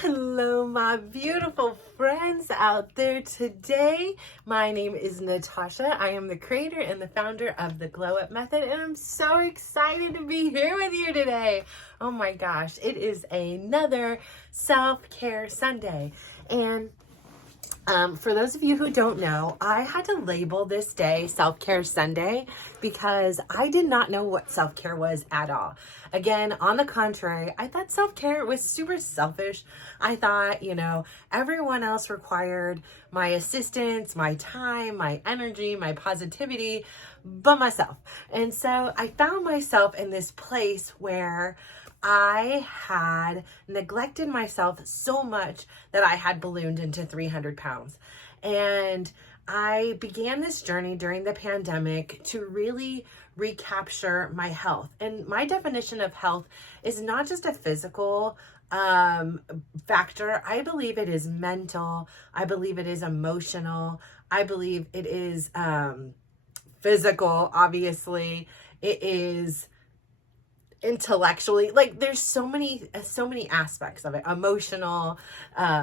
Hello, my beautiful friends out there today. My name is Natasha. I am the creator and the founder of the Glow Up Method, and I'm so excited to be here with you today. Oh my gosh, it is another self-care Sunday. And for those of you who don't know, I had to label this day Self-Care Sunday because I did not know what self-care was at all. Again, on the contrary, I thought self-care was super selfish. I thought, everyone else required my assistance, my time, my energy, my positivity, but myself. And so I found myself in this place where I had neglected myself so much that I had ballooned into 300 pounds. And I began this journey during the pandemic to really recapture my health. And my definition of health is not just a physical factor. I believe it is mental. I believe it is emotional. I believe it is physical, obviously. It is intellectually, like there's so many aspects of it, emotional,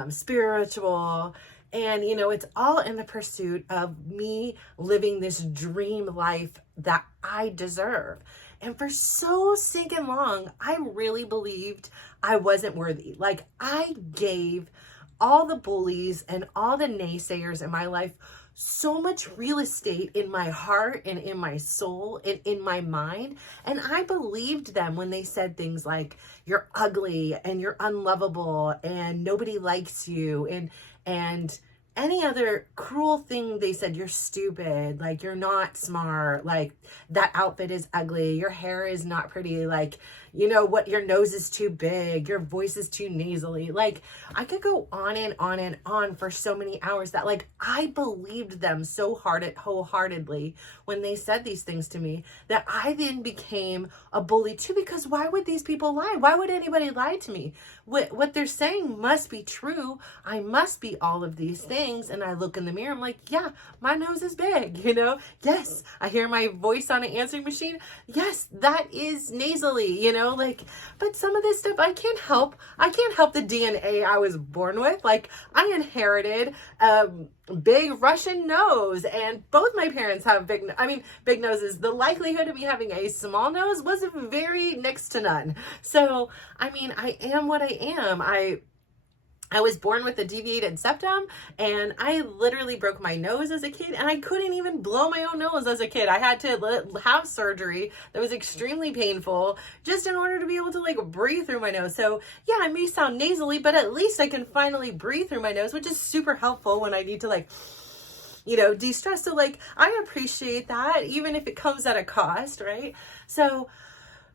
spiritual, and it's all in the pursuit of me living this dream life that I deserve. And for so stinking long, I really believed I wasn't worthy. Like, I gave all the bullies and all the naysayers in my life so much real estate in my heart and in my soul and in my mind. And I believed them when they said things like, you're ugly and you're unlovable and nobody likes you, and any other cruel thing they said. You're stupid, like you're not smart, like that outfit is ugly, your hair is not pretty, like what, your nose is too big, your voice is too nasally. Like, I could go on and on and on for so many hours that, like, I believed them so wholeheartedly when they said these things to me, that I then became a bully too. Because why would these people lie? Why would anybody lie to me? What they're saying must be true. I must be all of these things. And I look in the mirror, I'm like, yeah, my nose is big, yes. I hear my voice on an answering machine, yes, that is nasally, like, but some of this stuff I can't help the DNA I was born with. Like, I inherited big Russian nose, and both my parents have big noses. The likelihood of me having a small nose was very next to none. So I am what I am. I was born with a deviated septum, and I literally broke my nose as a kid, and I couldn't even blow my own nose as a kid. I had to have surgery that was extremely painful just in order to be able to, like, breathe through my nose. So yeah, I may sound nasally, but at least I can finally breathe through my nose, which is super helpful when I need to, like, de-stress. So, like, I appreciate that, even if it comes at a cost, right? So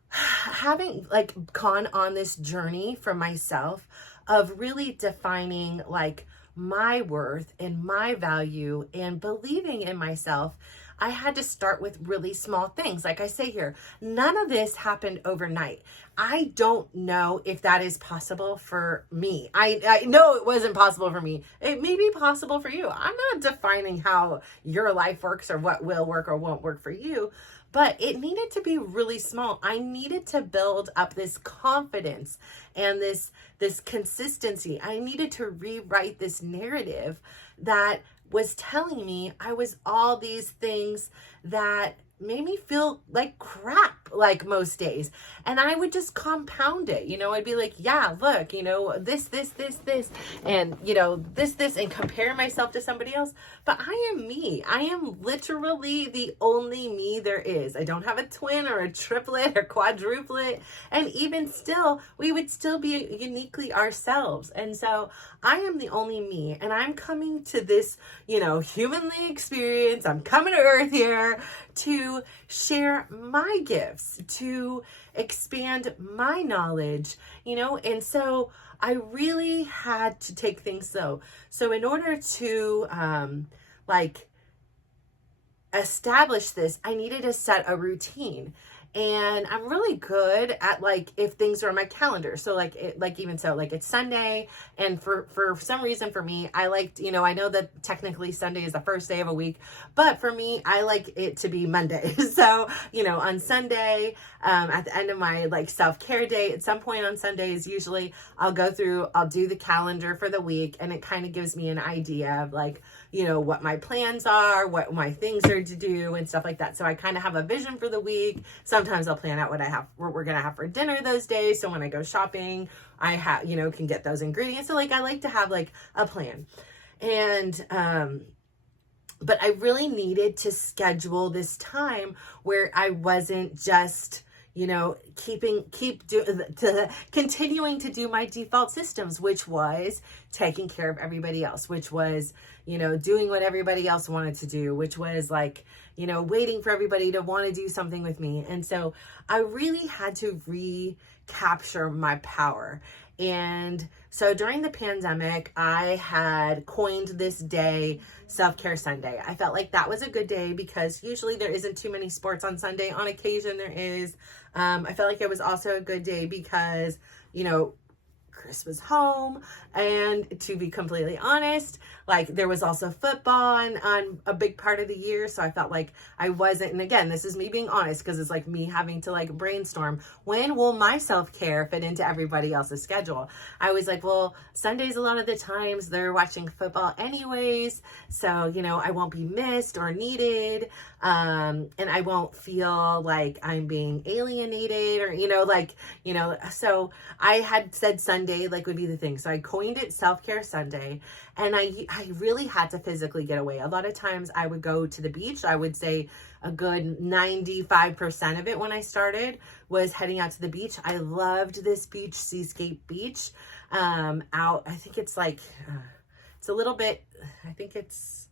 having, like, gone on this journey for myself of really defining, like, my worth and my value and believing in myself, I had to start with really small things. Like I say here, none of this happened overnight. I don't know if that is possible for me. I know it wasn't possible for me. It may be possible for you. I'm not defining how your life works or what will work or won't work for you, but it needed to be really small. I needed to build up this confidence and this consistency. I needed to rewrite this narrative that was telling me I was all these things that made me feel like crap, like, most days. And I would just compound it. I'd be like, yeah, look, this, and, this, and compare myself to somebody else. But I am me. I am literally the only me there is. I don't have a twin or a triplet or quadruplet. And even still, we would still be uniquely ourselves. And so I am the only me. And I'm coming to this, humanly experience. I'm coming to earth here to share my gifts, to expand my knowledge, and so I really had to take things slow. So in order to establish this, I needed to set a routine. And I'm really good at like if things are on my calendar. So like even so, like it's Sunday, and for some reason for me, I like, you know, I know that technically Sunday is the first day of a week, but for me, I like it to be Monday. So, you know, on Sunday, at the end of my like self-care day, at some point on Sundays, usually I'll do the calendar for the week, and it kind of gives me an idea of like, you know, what my plans are, what my things are to do and stuff like that. So I kind of have a vision for the week. Sometimes I'll plan out what we're going to have for dinner those days. So when I go shopping, I have, you know, can get those ingredients. So like, I like to have like a plan. And, but I really needed to schedule this time where I wasn't just, you know, continuing to do my default systems, which was taking care of everybody else, which was, you know, doing what everybody else wanted to do, which was like, you know, waiting for everybody to want to do something with me. And so I really had to recapture my power. And so during the pandemic, I had coined this day Self-Care Sunday. I felt like that was a good day because usually there isn't too many sports on Sunday. On occasion there is. I felt like it was also a good day because, you know, Chris was home, and to be completely honest, like there was also football on a big part of the year. So I felt like I wasn't, and again, this is me being honest because it's like me having to like brainstorm, when will my self-care fit into everybody else's schedule? I was like, well, Sundays, a lot of the times they're watching football anyways. So, you know, I won't be missed or needed. And I won't feel like I'm being alienated or, you know, like, you know, so I had said Sunday like would be the thing. So I coined it Self-Care Sunday, and I really had to physically get away. A lot of times I would go to the beach. I would say a good 95% of it when I started was heading out to the beach. I loved this beach, Seascape Beach, out, I think it's like, it's a little bit, I think it's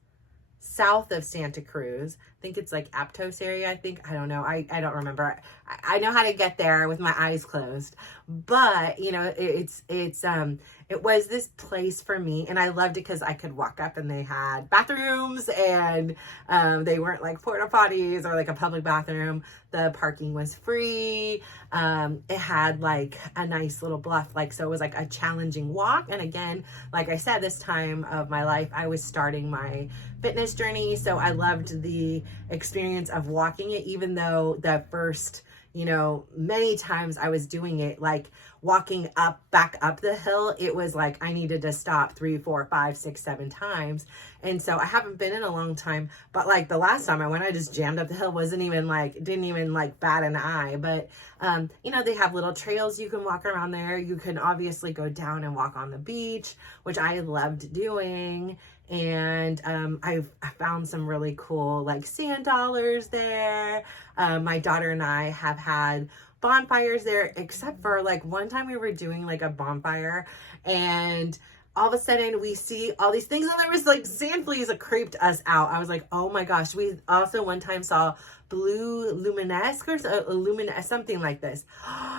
south of Santa Cruz. I think it's like Aptos area. I don't know. I don't remember. I know how to get there with my eyes closed, but you know, it was this place for me, and I loved it because I could walk up and they had bathrooms, and they weren't like porta potties or like a public bathroom. The parking was free. It had like a nice little bluff, like, so it was like a challenging walk. And again, like I said, this time of my life, I was starting my fitness journey. So I loved the experience of walking it, even though the first, you know, many times I was doing it, like walking back up the hill, it was like I needed to stop 3, 4, 5, 6, 7 times. And so I haven't been in a long time, but like the last time I went, I just jammed up the hill, didn't even like bat an eye. But you know, they have little trails you can walk around there. You can obviously go down and walk on the beach, which I loved doing. And I found some really cool like sand dollars there. My daughter and I have had bonfires there, except for like one time we were doing like a bonfire, and all of a sudden we see all these things, and there was like sand fleas that creeped us out. I was like, oh my gosh. We also one time saw blue luminescence or something like this.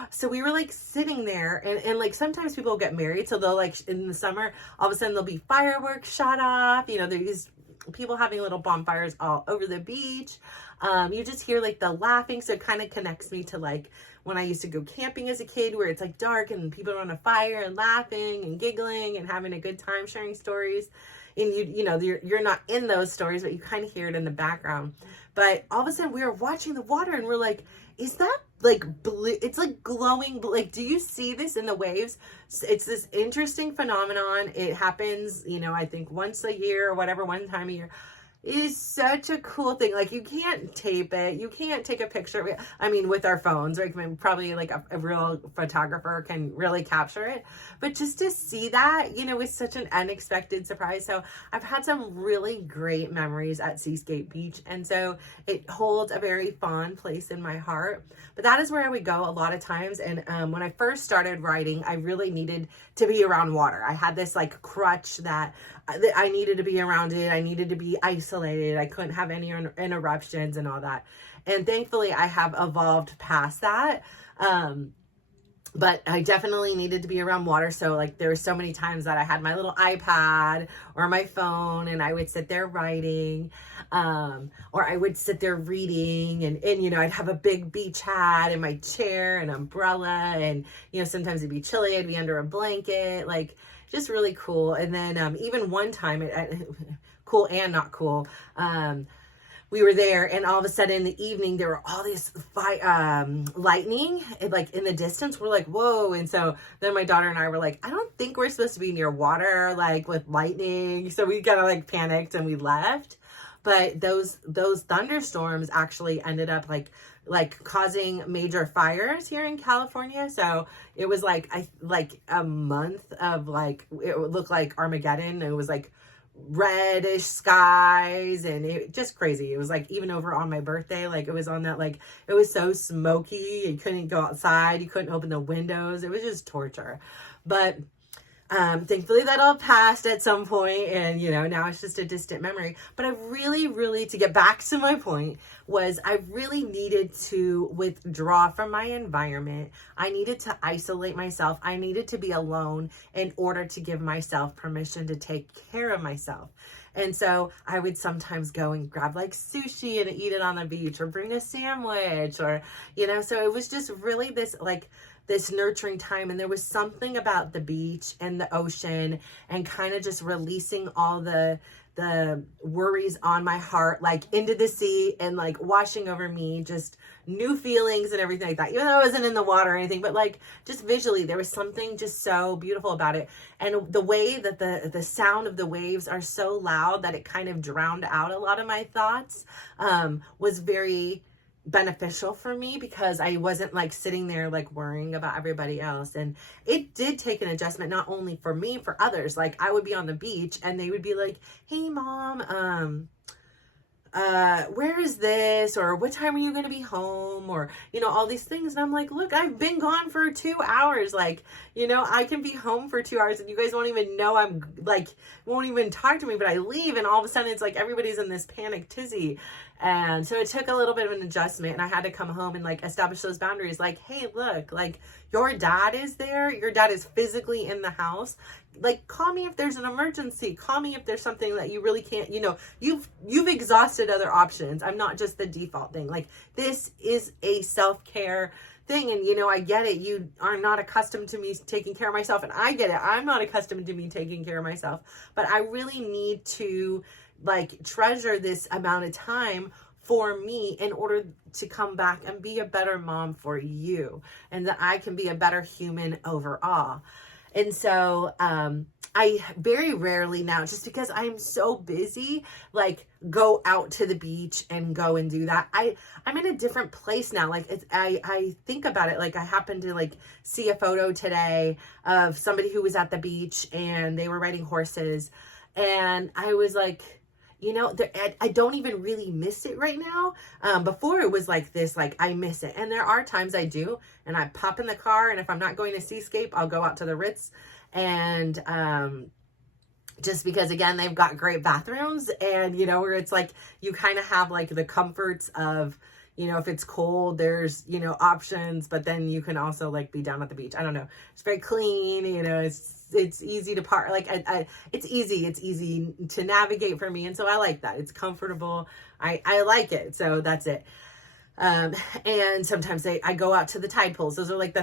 So we were like sitting there, and like sometimes people get married, so they'll like in the summer, all of a sudden there'll be fireworks shot off. You know, there's people having little bonfires all over the beach. You just hear like the laughing, so it kind of connects me to like when I used to go camping as a kid, where it's like dark and people are on a fire and laughing and giggling and having a good time sharing stories. And you know, you're not in those stories, but you kind of hear it in the background. But all of a sudden we were watching the water, and we're like, is that like blue? It's like glowing. Like, do you see this in the waves? It's this interesting phenomenon. It happens, you know, I think once a year or whatever, one time a year. It is such a cool thing. Like, you can't tape it. You can't take a picture of it. I mean, with our phones, right? I mean, probably like a real photographer can really capture it. But just to see that, you know, was such an unexpected surprise. So I've had some really great memories at Seascape Beach. And so it holds a very fond place in my heart. But that is where I would go a lot of times. And when I first started writing, I really needed to be around water. I had this like crutch that I needed to be around it. I needed to be isolated. I couldn't have any interruptions and all that. And thankfully I have evolved past that. but I definitely needed to be around water. So like there were so many times that I had my little iPad or my phone and I would sit there writing, or I would sit there reading, and, you know, I'd have a big beach hat in my chair and umbrella, and, you know, sometimes it'd be chilly. I'd be under a blanket, like just really cool. And then, even one time cool and not cool, we were there, and all of a sudden in the evening there were all these lightning like in the distance. We're like, whoa. And so then my daughter and I were like, I don't think we're supposed to be near water like with lightning, so we kind of like panicked and we left. But those thunderstorms actually ended up like causing major fires here in California. So it was like a month of like, it would look like Armageddon. It was like reddish skies, and it just crazy. It was like even over on my birthday, like it was on that, like it was so smoky, you couldn't go outside, you couldn't open the windows, it was just torture. But thankfully that all passed at some point, and you know, now it's just a distant memory. But I really, to get back to my point, was I really needed to withdraw from my environment. I needed to isolate myself. I needed to be alone in order to give myself permission to take care of myself. And so I would sometimes go and grab like sushi and eat it on the beach, or bring a sandwich, or, you know, so it was just really this nurturing time. And there was something about the beach and the ocean and kind of just releasing all the worries on my heart, like into the sea, and like washing over me, just new feelings and everything like that. Even though I wasn't in the water or anything, but like just visually, there was something just so beautiful about it. And the way that the sound of the waves are so loud that it kind of drowned out a lot of my thoughts, was very beneficial for me, because I wasn't like sitting there like worrying about everybody else. And it did take an adjustment, not only for me, for others. Like I would be on the beach and they would be like, hey mom, where is this, or what time are you going to be home, or, you know, all these things. And I'm like, look, I've been gone for 2 hours. Like, you know, I can be home for 2 hours and you guys won't even know, I'm like, won't even talk to me, but I leave and all of a sudden it's like everybody's in this panic tizzy. And so it took a little bit of an adjustment, and I had to come home and like establish those boundaries. Like, hey, look, like your dad is there. Your dad is physically in the house. Like, call me if there's an emergency. Call me if there's something that you really can't, you know, you've exhausted other options. I'm not just the default thing. Like, this is a self-care thing. And, you know, I get it. You are not accustomed to me taking care of myself. And I get it. I'm not accustomed to me taking care of myself. But I really need to like treasure this amount of time for me in order to come back and be a better mom for you, and that I can be a better human overall. And so I very rarely now, just because I'm so busy, like go out to the beach and go and do that. I'm in a different place now. Like I think about it, like I happened to like see a photo today of somebody who was at the beach and they were riding horses, and I was like, you know, I don't even really miss it right now. Before it was like this, like I miss it. And there are times I do, and I pop in the car, and if I'm not going to Seascape, I'll go out to the Ritz. And just because, again, they've got great bathrooms, and, you know, where it's like you kind of have like the comforts of, you know, if it's cold, there's, you know, options, but then you can also like be down at the beach. I don't know. It's very clean, you know, it's easy to park. Like it's easy to navigate for me. And so I like that. It's comfortable. I like it. So that's it. And sometimes I go out to the tide pools. Those are like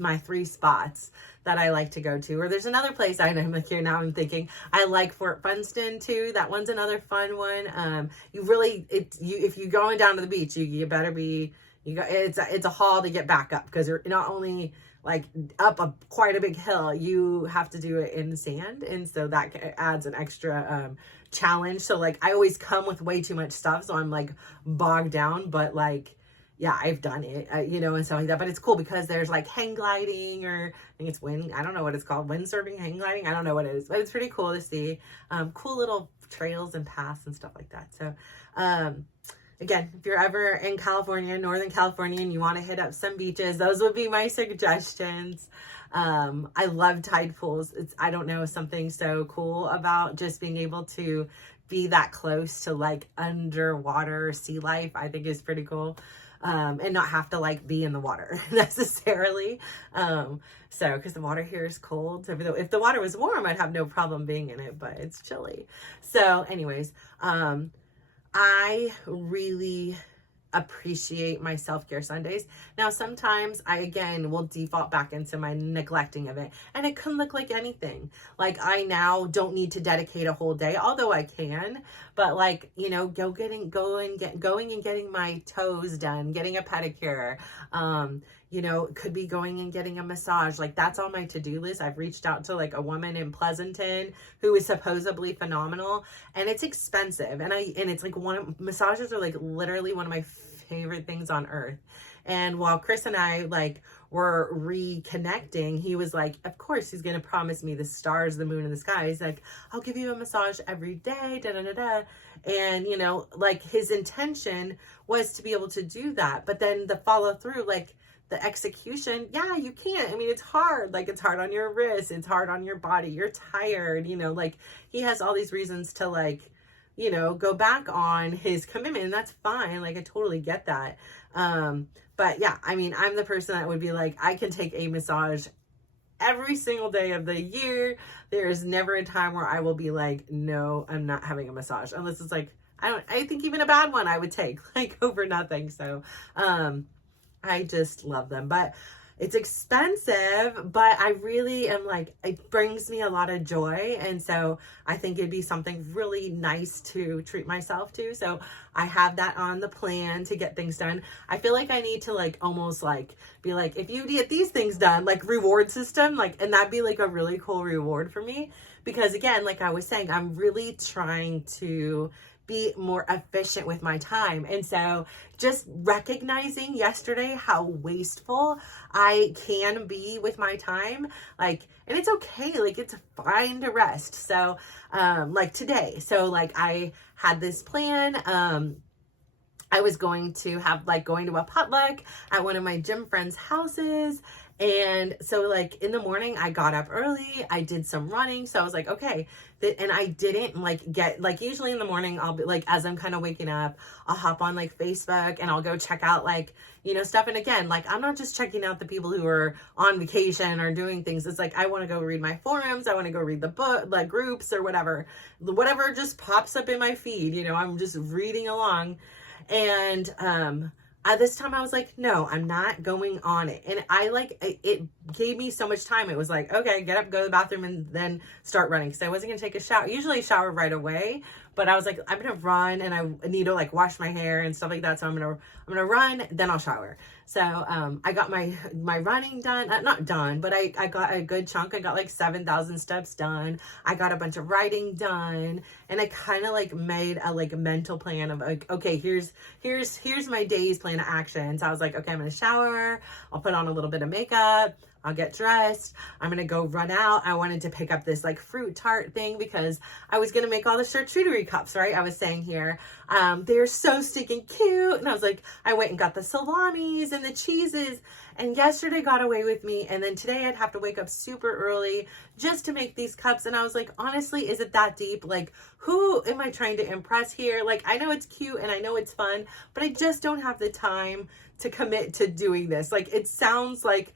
my three spots that I like to go to. Or there's another place I'm like, here now I'm thinking, I like Fort Funston too. That one's another fun one. If you're going down to the beach, you better be, it's a haul to get back up, because you're not only like up quite a big hill, you have to do it in sand. And so that adds an extra, challenge. So like I always come with way too much stuff, so I'm like bogged down, but like, yeah, I've done it, you know, and stuff like that. But it's cool because there's like hang gliding, or I think it's I don't know what it's called, windsurfing, hang gliding. I don't know what it is, but it's pretty cool to see. Cool little trails and paths and stuff like that. So, again, if you're ever in California, Northern California, and you want to hit up some beaches, those would be my suggestions. I love tide pools. I don't know, something so cool about just being able to be that close to like underwater sea life, I think is pretty cool. and not have to like be in the water necessarily. So, because the water here is cold. So if the water was warm, I'd have no problem being in it, but it's chilly. So anyways, I really appreciate my self-care Sundays. Now, sometimes I, again, will default back into my neglecting of it. And it can look like anything. Like, I now don't need to dedicate a whole day, although I can. But like, you know, going and getting my toes done, getting a pedicure, you know, could be going and getting a massage. Like, that's on my to-do list. I've reached out to like a woman in Pleasanton who is supposedly phenomenal, and it's expensive. And it's like massages are like literally one of my favorite things on earth. And while Chris and I like were reconnecting, he was like, of course he's going to promise me the stars, the moon, and the sky. He's like, I'll give you a massage every day, da da da da. And, you know, like his intention was to be able to do that. But then the follow through, like, the execution, yeah, you can't. I mean, it's hard. Like, it's hard on your wrists. It's hard on your body. You're tired, you know, like he has all these reasons to like, you know, go back on his commitment, and that's fine. Like, I totally get that. But yeah, I mean, I'm the person that would be like, I can take a massage every single day of the year. There is never a time where I will be like, no, I'm not having a massage, unless it's like, I think even a bad one I would take like over nothing. So, I just love them, but it's expensive, but I really am like, it brings me a lot of joy. And so I think it'd be something really nice to treat myself to. So I have that on the plan to get things done. I feel like I need to like almost like be like, if you get these things done, like reward system, like, and that'd be like a really cool reward for me. Because again, like I was saying, I'm really trying to be more efficient with my time. And so just recognizing yesterday how wasteful I can be with my time, like, and it's okay, like it's fine to rest. So like today, so like I had this plan, I was going to have like going to a potluck at one of my gym friends' houses. And so like in the morning I got up early, I did some running. So I was like, okay, and I didn't like get, like usually in the morning I'll be like, as I'm kind of waking up, I'll hop on like Facebook and I'll go check out like, you know, stuff. And again, like I'm not just checking out the people who are on vacation or doing things. It's like, I want to go read my forums. I want to go read the book, like groups or whatever just pops up in my feed, you know, I'm just reading along. And, this time I was like, no, I'm not going on it. And I like, it gave me so much time. It was like, okay, get up, go to the bathroom, and then start running. Cause I wasn't gonna take a shower. Usually I shower right away, but I was like, I'm gonna run and I need to like wash my hair and stuff like that. So I'm gonna run, then I'll shower. So, I got my running done, not done, but I got a good chunk. I got like 7,000 steps done. I got a bunch of writing done, and I kind of like made a like mental plan of like, okay, here's my day's plan of action. So I was like, okay, I'm gonna shower. I'll put on a little bit of makeup. I'll get dressed. I'm going to go run out. I wanted to pick up this like fruit tart thing because I was going to make all the charcuterie cups, right? I was saying here, they're so stinking cute. And I was like, I went and got the salamis and the cheeses, and yesterday got away with me. And then today I'd have to wake up super early just to make these cups. And I was like, honestly, is it that deep? Like, who am I trying to impress here? Like, I know it's cute and I know it's fun, but I just don't have the time to commit to doing this. Like, it sounds like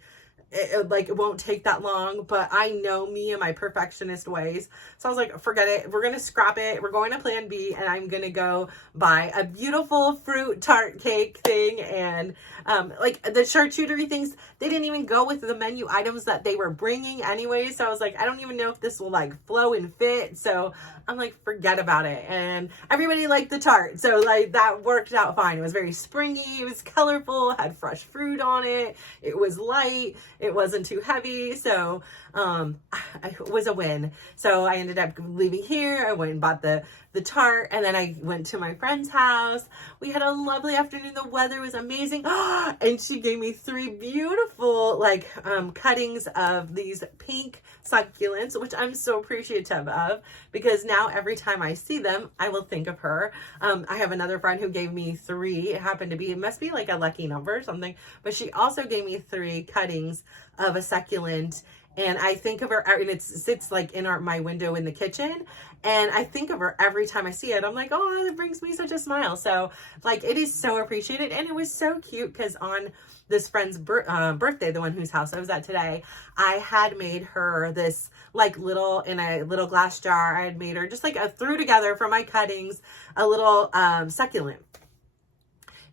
it won't take that long, but I know me and my perfectionist ways. So I was like, forget it. We're going to scrap it. We're going to plan B, and I'm going to go buy a beautiful fruit tart cake thing. And like the charcuterie things, they didn't even go with the menu items that they were bringing anyway. So I was like, I don't even know if this will like flow and fit. So I'm like, forget about it. And everybody liked the tart. So like that worked out fine. It was very springy. It was colorful, had fresh fruit on it. It was light. It wasn't too heavy. So it was a win. So I ended up leaving here. I went and bought the tart, and then I went to my friend's house. We had a lovely afternoon. The weather was amazing. And she gave me 3 beautiful like cuttings of these pink succulents, which I'm so appreciative of, because now every time I see them, I will think of her. I have another friend who gave me 3. It must be like a lucky number or something, but she also gave me 3 cuttings of a succulent. And I think of her, and it sits like in my window in the kitchen. And I think of her every time I see it. I'm like, oh, it brings me such a smile. So like, it is so appreciated. And it was so cute because on this friend's birthday, the one whose house I was at today, I had made her this like little, in a little glass jar, I had made her just like threw together from my cuttings, a little succulent.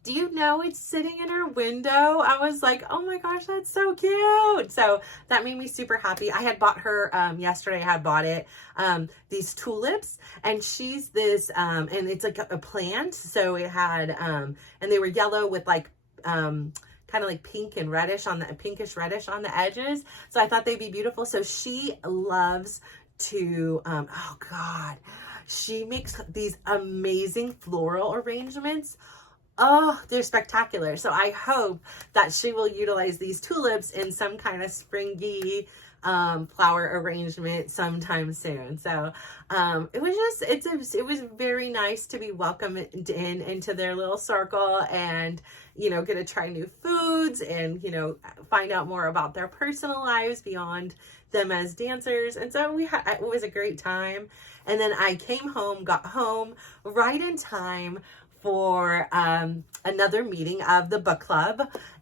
Do you know it's sitting in her window? I was like, oh my gosh, that's so cute. So that made me super happy. I had bought her yesterday. I had bought it these tulips, and she's this and it's like a plant. So it had and they were yellow with like kind of like pink and reddish on the pinkish reddish on the edges. So I thought they'd be beautiful. So she loves to oh God, she makes these amazing floral arrangements. Oh, they're spectacular. So I hope that she will utilize these tulips in some kind of springy flower arrangement sometime soon. So it was just, it was very nice to be welcomed into their little circle, and, you know, get to try new foods and, you know, find out more about their personal lives beyond them as dancers. And so it was a great time. And then I got home right in time for another meeting of the book club.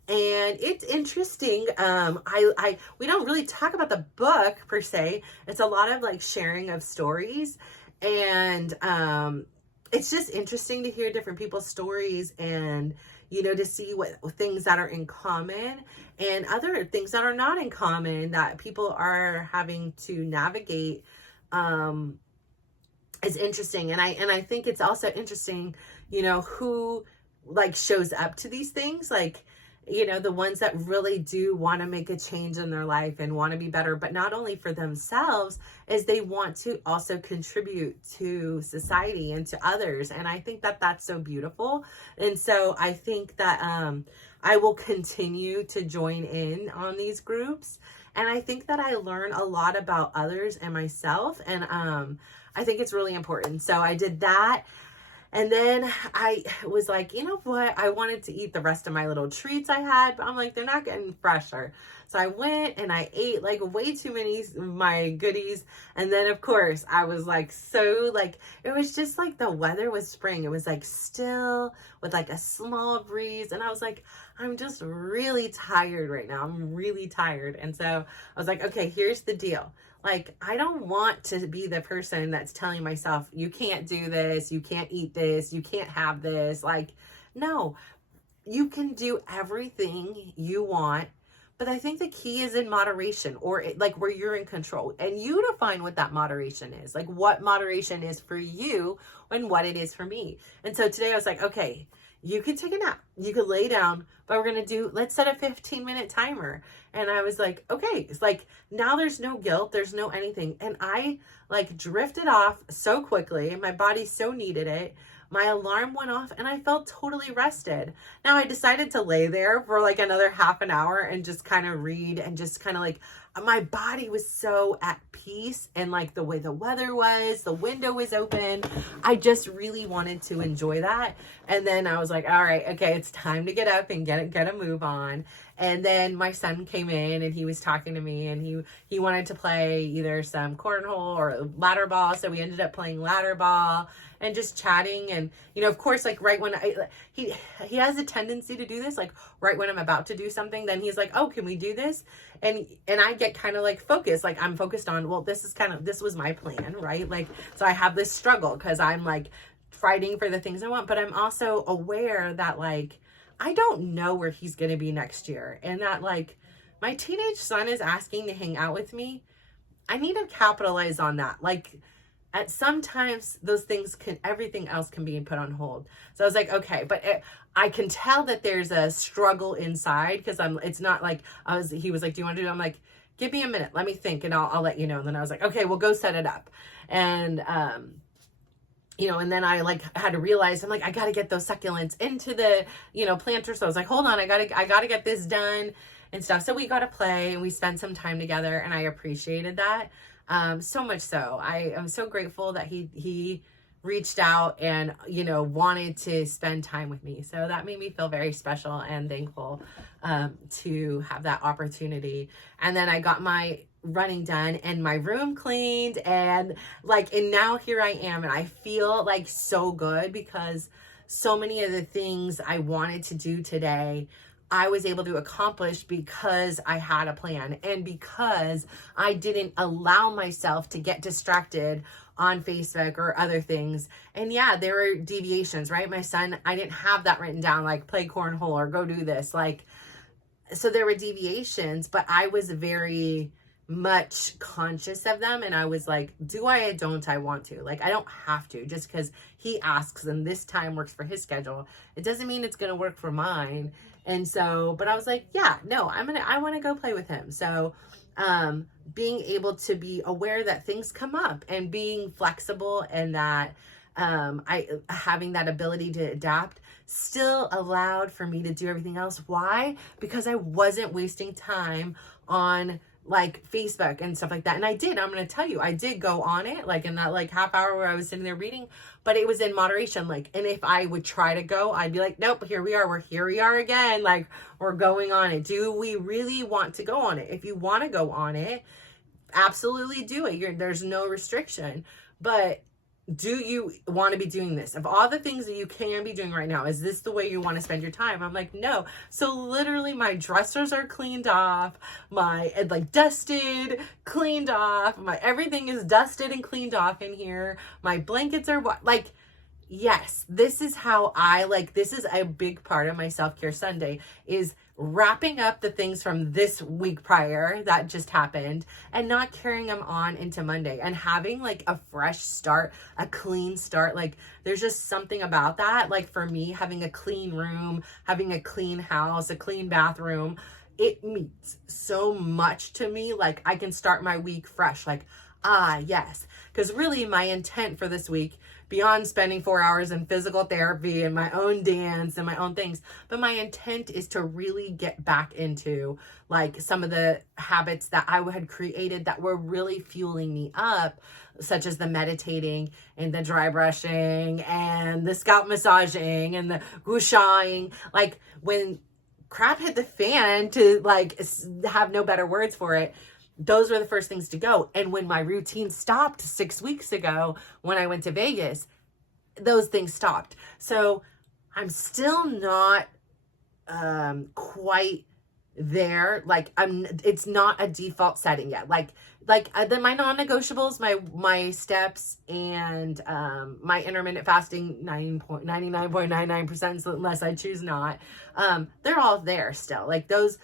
And it's interesting. We don't really talk about the book per se. It's a lot of like sharing of stories. And it's just interesting to hear different people's stories, and, you know, to see what things that are in common and other things that are not in common that people are having to navigate is interesting. And I think it's also interesting, you know, who like shows up to these things, like, you know, the ones that really do want to make a change in their life and want to be better, but not only for themselves, as they want to also contribute to society and to others. And I think that that's so beautiful. And so I think that I will continue to join in on these groups. And I think that I learn a lot about others and myself. And I think it's really important. So I did that. And then I was like, you know what? I wanted to eat the rest of my little treats I had, but I'm like, they're not getting fresher. So I went and I ate like way too many of my goodies. And then of course I was like, so like, it was just like the weather was spring. It was like still with like a small breeze. And I was like, I'm just really tired right now. I'm really tired. And so I was like, okay, here's the deal. Like, I don't want to be the person that's telling myself, you can't do this, you can't eat this, you can't have this. Like, no, you can do everything you want. But I think the key is in moderation, or like where you're in control, and you define what that moderation is, like what moderation is for you and what it is for me. And so today I was like, okay, you can take a nap, you can lay down, but we're going to let's set a 15-minute timer. And I was like, okay, it's like, now there's no guilt, there's no anything. And I like drifted off so quickly, and my body so needed it. My alarm went off and I felt totally rested. Now I decided to lay there for like another half an hour and just kind of read, and just kind of like, my body was so at peace, and like the way the weather was, the window was open. I just really wanted to enjoy that. And then I was like, all right, okay, it's time to get up and get a move on. And then my son came in and he was talking to me, and he wanted to play either some cornhole or ladder ball. So we ended up playing ladder ball and just chatting. And, you know, of course, like right when he has a tendency to do this, like right when I'm about to do something, then he's like, oh, can we do this? And I get kind of like focused, like I'm focused on, well, this was my plan, right? Like, so I have this struggle because I'm like fighting for the things I want, but I'm also aware that like, I don't know where he's going to be next year. And that like my teenage son is asking to hang out with me. I need to capitalize on that. Like, at sometimes those things everything else can be put on hold. So I was like, okay, but I can tell that there's a struggle inside, because it's not like he was like, do you want to do it? I'm like, give me a minute, let me think, and I'll let you know. And then I was like, okay, well, go set it up. And, you know, and then I like had to realize, I'm like, I got to get those succulents into the, you know, planter. So I was like, hold on, I got to get this done and stuff. So we got to play and we spent some time together, and I appreciated that. So much so. I am so grateful that he reached out and, you know, wanted to spend time with me. So that made me feel very special and thankful to have that opportunity. And then I got my running done and my room cleaned, and now here I am, and I feel like so good because so many of the things I wanted to do today I was able to accomplish because I had a plan and because I didn't allow myself to get distracted on Facebook or other things. And yeah, there were deviations, right? My son, I didn't have that written down, like play cornhole or go do this. So there were deviations, but I was very much conscious of them. And I was like, do I or don't I want to? Like, I don't have to, just because he asks and this time works for his schedule. It doesn't mean it's going to work for mine. And so, but I was like, yeah, no, I want to go play with him. So, being able to be aware that things come up and being flexible, and that, having that ability to adapt still allowed for me to do everything else. Why? Because I wasn't wasting time on like Facebook and stuff like that. And I'm going to tell you, I did go on it, like in that like half hour where I was sitting there reading, but it was in moderation. Like, and if I would try to go, I'd be like, nope, here we are again. Like, we're going on it. Do we really want to go on it? If you want to go on it, absolutely do it. There's no restriction, but do you want to be doing this? Of all the things that you can be doing right now, is this the way you want to spend your time? I'm like, no. So literally my dressers are cleaned off, my dusted, cleaned off, my everything is dusted and cleaned off in here. My blankets are yes, this is how this is a big part of my self-care Sunday, is wrapping up the things from this week prior that just happened and not carrying them on into Monday, and having like a fresh start, a clean start. Like, there's just something about that. Like, for me, having a clean room, having a clean house, a clean bathroom, it means so much to me. Like, I can start my week fresh. Like, yes. Because really my intent for this week, beyond spending 4 hours in physical therapy and my own dance and my own things, but my intent is to really get back into like some of the habits that I had created that were really fueling me up, such as the meditating and the dry brushing and the scalp massaging and the gushing. Like, when crap hit the fan, to like have no better words for it, those were the first things to go. And when my routine stopped 6 weeks ago, when I went to Vegas, those things stopped. So I'm still not quite there. Like, it's not a default setting yet. Like my non-negotiables, my steps, and my intermittent fasting, 99.99%, unless I choose not, they're all there still. Like, those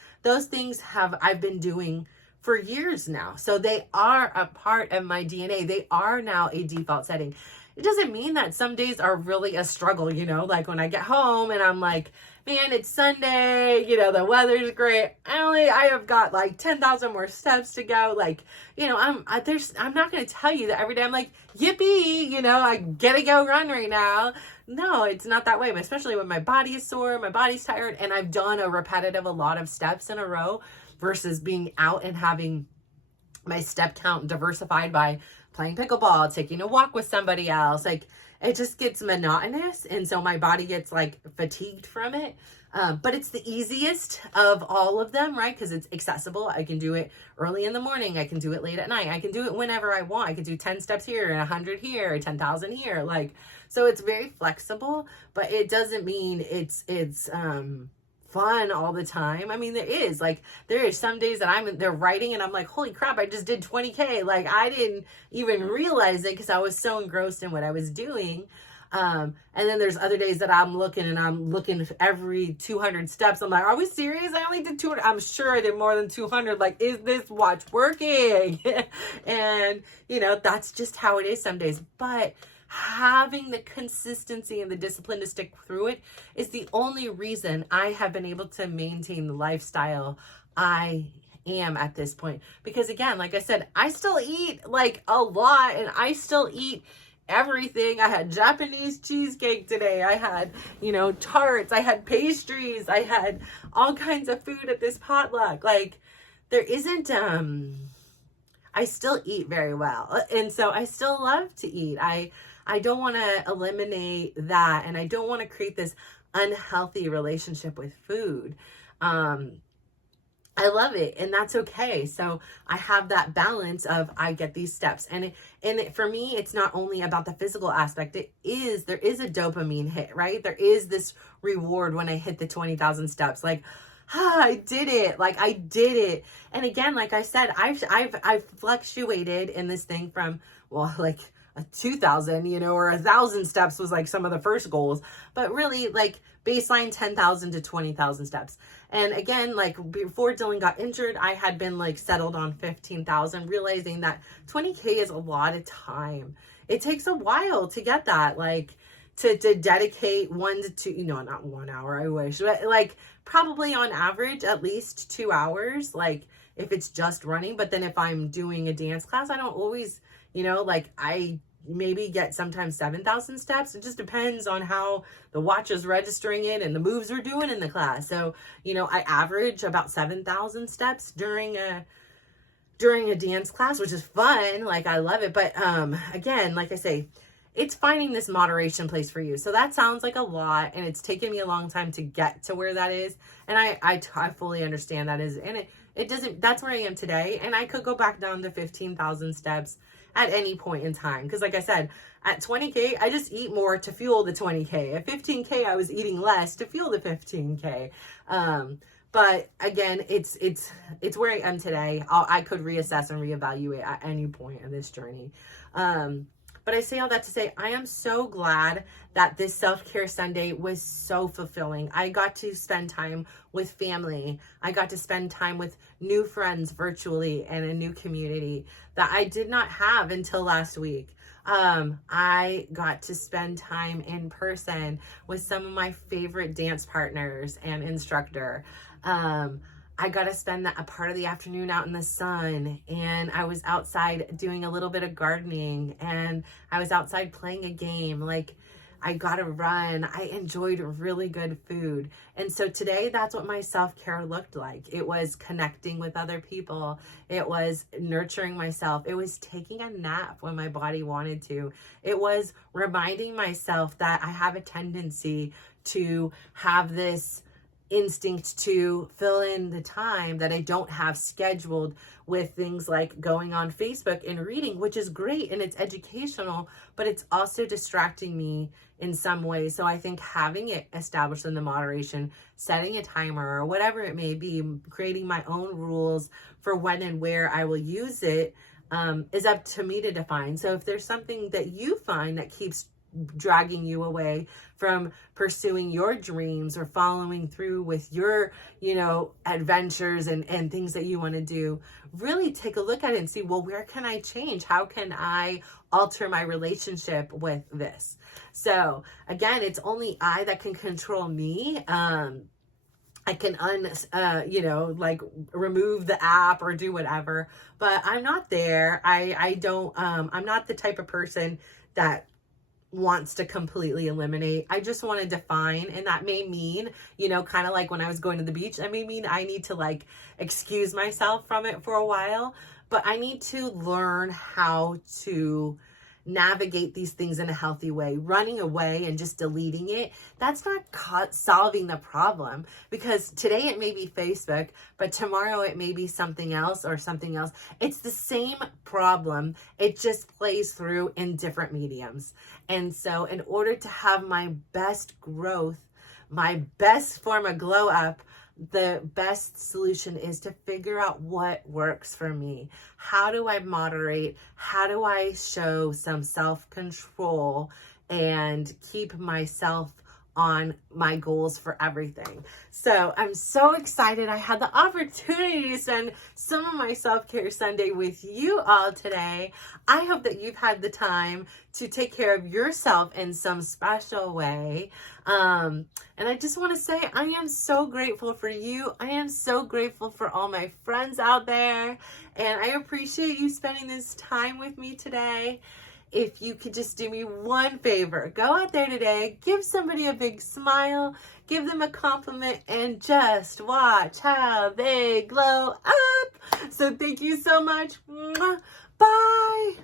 things I've been doing for years now. So they are a part of my DNA. They are now a default setting. It doesn't mean that some days are really a struggle, like when I get home and I'm like, man, it's Sunday, the weather's great. I have got like 10,000 more steps to go. Like, I'm not going to tell you that every day I'm like, yippee, I gotta go run right now. No, it's not that way, especially when my body is sore, my body's tired, and I've done a lot of steps in a row, versus being out and having my step count diversified by playing pickleball, taking a walk with somebody else. Like, it just gets monotonous. And so my body gets like fatigued from it. But it's the easiest of all of them, right? Because it's accessible. I can do it early in the morning. I can do it late at night. I can do it whenever I want. I can do 10 steps here and 100 here, 10,000 here. Like, so it's very flexible, but it doesn't mean it's fun all the time. I mean, there is some days that they're writing and I'm like, holy crap, I just did 20K. Like, I didn't even realize it because I was so engrossed in what I was doing. And then there's other days that I'm looking every 200 steps. I'm like, are we serious? I only did 200. I'm sure I did more than 200. Like, is this watch working? And that's just how it is some days. But having the consistency and the discipline to stick through it is the only reason I have been able to maintain the lifestyle I am at this point. Because again, like I said, I still eat like a lot, and I still eat everything. I had Japanese cheesecake today. I had, tarts. I had pastries. I had all kinds of food at this potluck. Like, there isn't, I still eat very well. And so I still love to eat. I don't want to eliminate that, and I don't want to create this unhealthy relationship with food. I love it, and that's okay. So I have that balance of I get these steps, and for me, it's not only about the physical aspect. There is a dopamine hit, right? There is this reward when I hit the 20,000 steps, like, I did it, like I did it. And again, like I said, I've fluctuated in this thing from, well, like a 2,000, or 1,000 steps was like some of the first goals, but really like baseline 10,000 to 20,000 steps. And again, like before Dylan got injured, I had been like settled on 15,000, realizing that 20K is a lot of time. It takes a while to get that, like to dedicate 1 to 2, not 1 hour, I wish, but like probably on average, at least 2 hours, like if it's just running. But then if I'm doing a dance class, I don't always, like I maybe get sometimes 7,000 steps. It just depends on how the watch is registering it and the moves we're doing in the class. So, I average about 7,000 steps during a dance class, which is fun. Like I love it. But again, like I say, it's finding this moderation place for you. So that sounds like a lot, and it's taken me a long time to get to where that is. And I fully understand that is, and it doesn't, that's where I am today. And I could go back down to 15,000 steps at any point in time. Cause like I said, at 20K, I just eat more to fuel the 20K. At 15K, I was eating less to fuel the 15K. But again, it's where I am today. I could reassess and reevaluate at any point in this journey. But I say all that to say, I am so glad that this self-care Sunday was so fulfilling. I got to spend time with family. I got to spend time with new friends virtually and a new community that I did not have until last week. I got to spend time in person with some of my favorite dance partners and instructor. I got to spend a part of the afternoon out in the sun, and I was outside doing a little bit of gardening, and I was outside playing a game. Like I got to run. I enjoyed really good food. And so today, that's what my self-care looked like. It was connecting with other people. It was nurturing myself. It was taking a nap when my body wanted to. It was reminding myself that I have a tendency to have this instinct to fill in the time that I don't have scheduled with things like going on Facebook and reading, which is great and it's educational, but it's also distracting me in some ways. So I think having it established in the moderation, setting a timer or whatever it may be, creating my own rules for when and where I will use it, is up to me to define. So if there's something that you find that keeps dragging you away from pursuing your dreams or following through with your, adventures and things that you want to do, really take a look at it and see, well, where can I change? How can I alter my relationship with this? So again, it's only I that can control me. I can remove the app or do whatever, but I'm not there. I'm not the type of person that wants to completely eliminate. I just want to define, and that may mean, kind of like when I was going to the beach, that may mean I need to like excuse myself from it for a while, but I need to learn how to navigate these things in a healthy way. Running away and just deleting it, that's not solving the problem, because today it may be Facebook, but tomorrow it may be something else or something else. It's the same problem. It just plays through in different mediums. And so in order to have my best growth, my best form of glow up, the best solution is to figure out what works for me. How do I moderate? How do I show some self-control and keep myself on my goals for everything? So I'm so excited I had the opportunity to spend some of my self-care Sunday with you all today. I hope that you've had the time to take care of yourself in some special way. And I just want to say, I am so grateful for you. I am so grateful for all my friends out there. And I appreciate you spending this time with me today. If you could just do me one favor, go out there today, give somebody a big smile, give them a compliment, and just watch how they glow up. So thank you so much. Bye.